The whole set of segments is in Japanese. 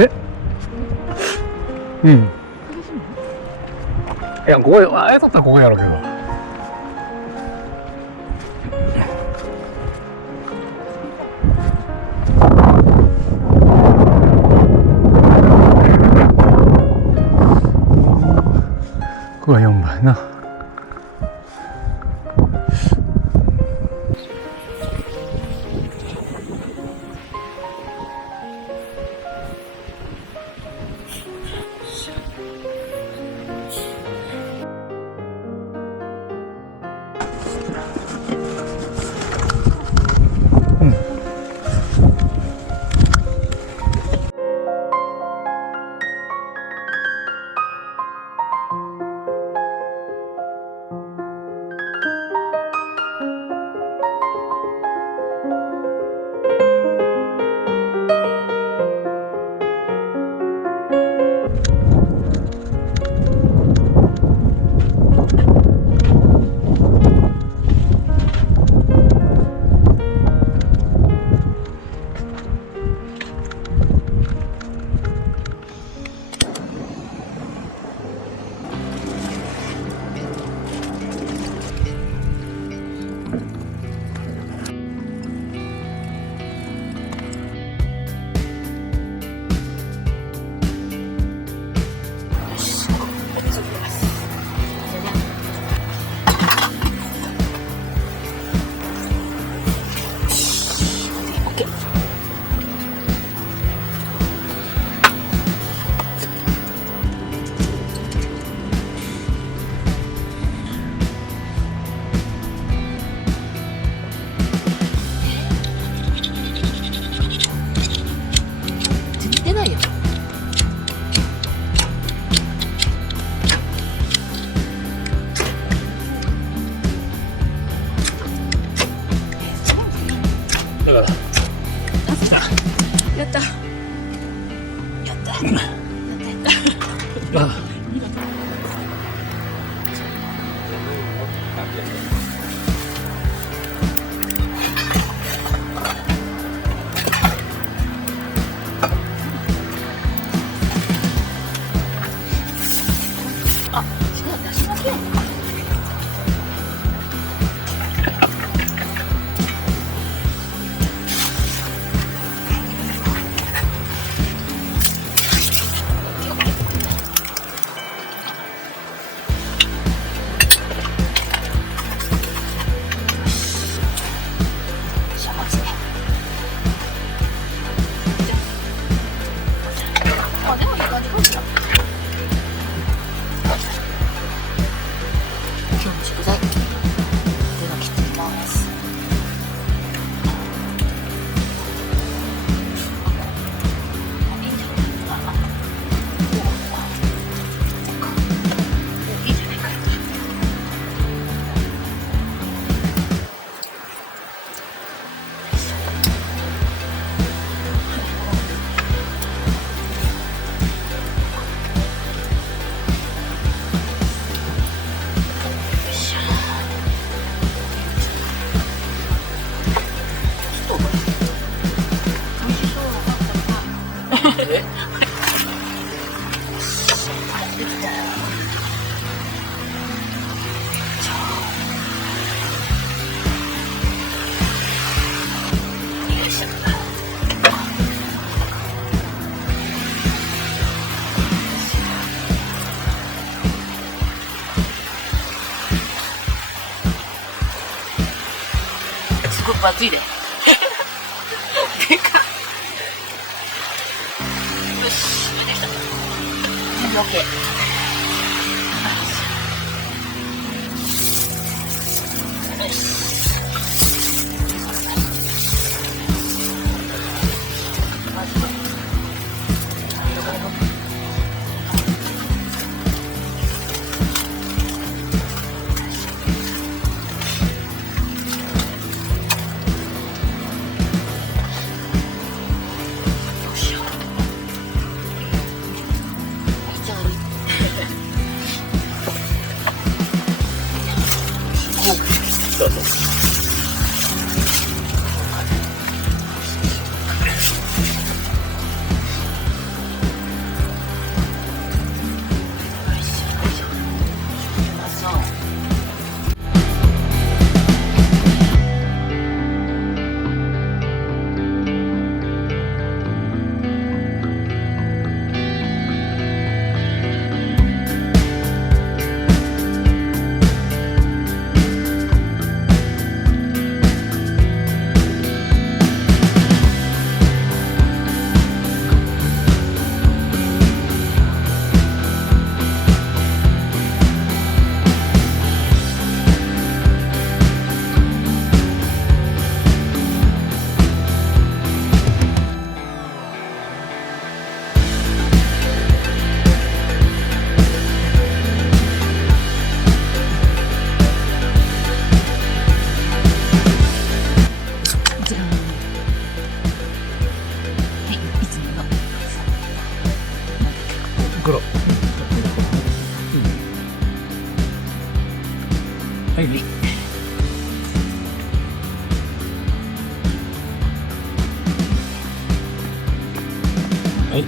え、うん。いや、ここ、あれだったらここやろうけど。ここが4番な。熱いで。でかい。よし、できた。全部 OK。よし。黒。はい。はい。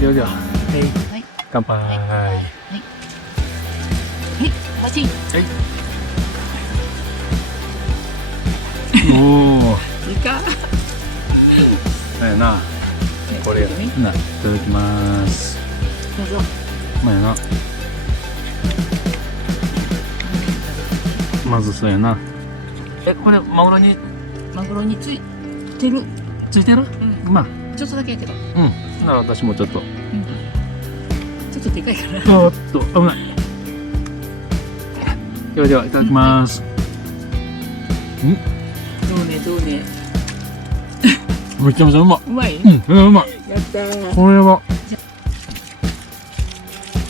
ではでは、はい、乾杯。はい。欲しい。はい。おお。いいか。なんやな。これやな。いただきます。どうぞ。まやな。まずそうやな。これマグロについてる。ついてる？うん。まあ。ちょっとだけやけど。うん。なら私もちょっと。ちょっとでかいから。おっと、危ない。ではでは、いただきます。どうね。めちゃめちゃうまい。うまい？うん、うまい。やったー。これは。よ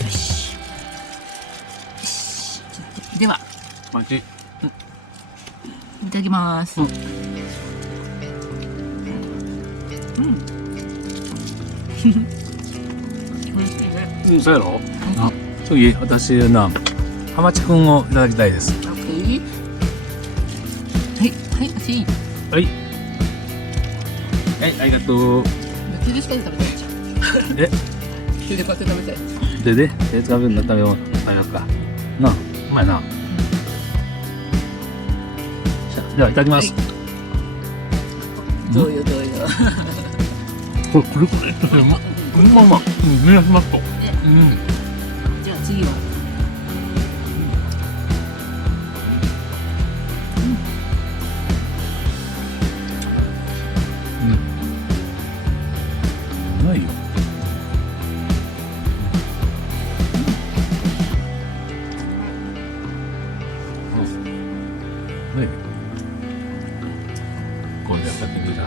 し。では。おいしい。いただきます。そうやろ。あ、次、私な。ハマチくんをいただきたいです。はい、欲しい。はい。はい、ありがとう。手でしか食べたいじゃん。手でこうやって食べたい。手で食べるんだったら食べようか。なあ、うまいな。では、いただきます。どうよ。これってうまい。目安マット。じゃあ次は。うまいよ。これでやってみた。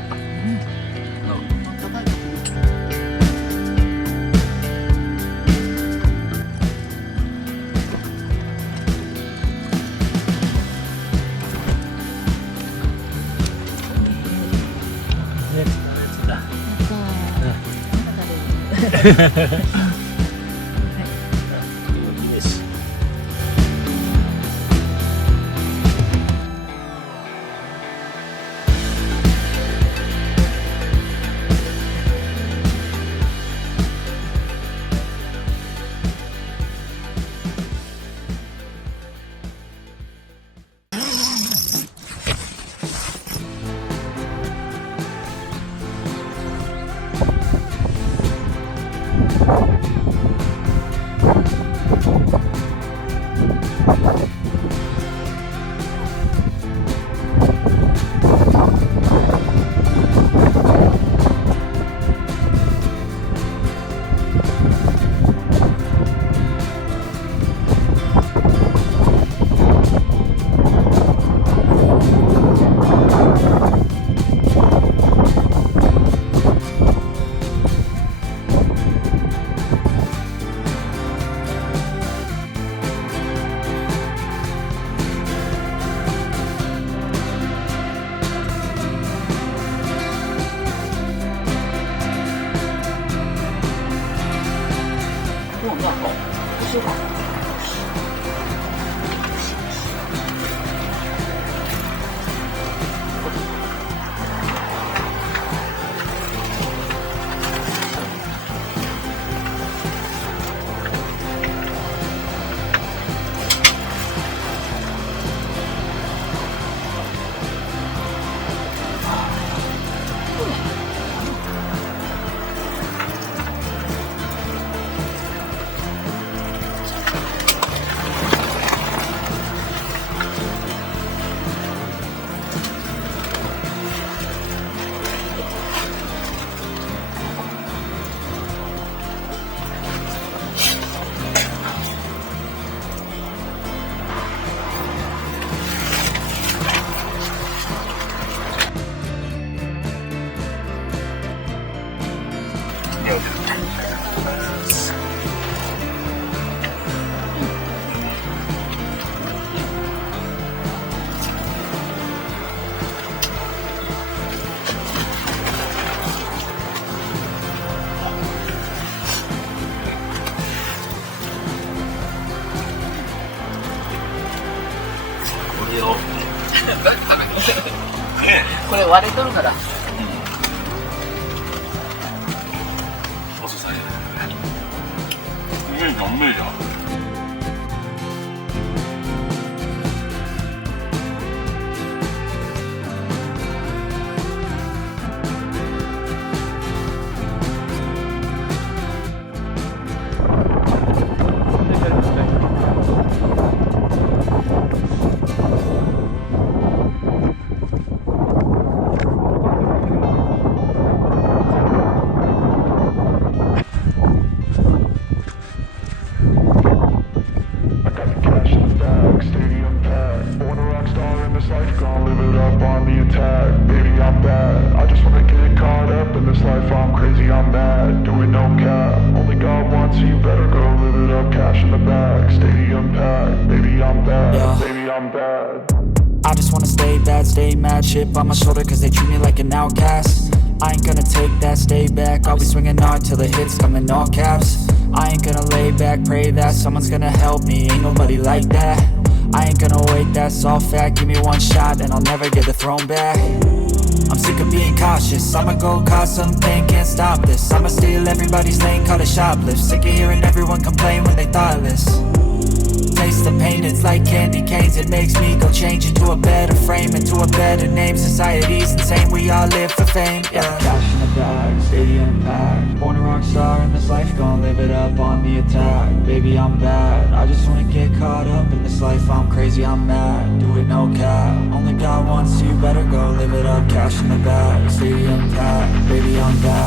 割れとるから。お寿司屋さんうめえじゃんうめえじゃん。I just wanna stay bad, stay mad, chip on my shoulder cause they treat me like an outcast. I ain't gonna take that, stay back, I'll be swinging hard till the hits come in all caps. I ain't gonna lay back, pray that someone's gonna help me, ain't nobody like that. I ain't gonna wait, that's all fact, give me one shot and I'll never get the throne back. I'm sick of being cautious, I'ma go cause something, can't stop this. I'ma steal everybody's lane, call it shoplift. Sick of hearing everyone complain when they thoughtless. Taste the pain, it's like candy canes. It makes me go change into a better frame, into a better name. Society's insane, we all live for fame, yeah. Cash in the bag, stadium packed. Born a rock star in this life, gonna live it up on the attack. Baby, I'm bad, I just wanna get caught up in this life. I'm crazy, I'm mad, do it no cap. Only got one, so you better go live it up. Cash in the bag, stadium packed. Baby, I'm bad.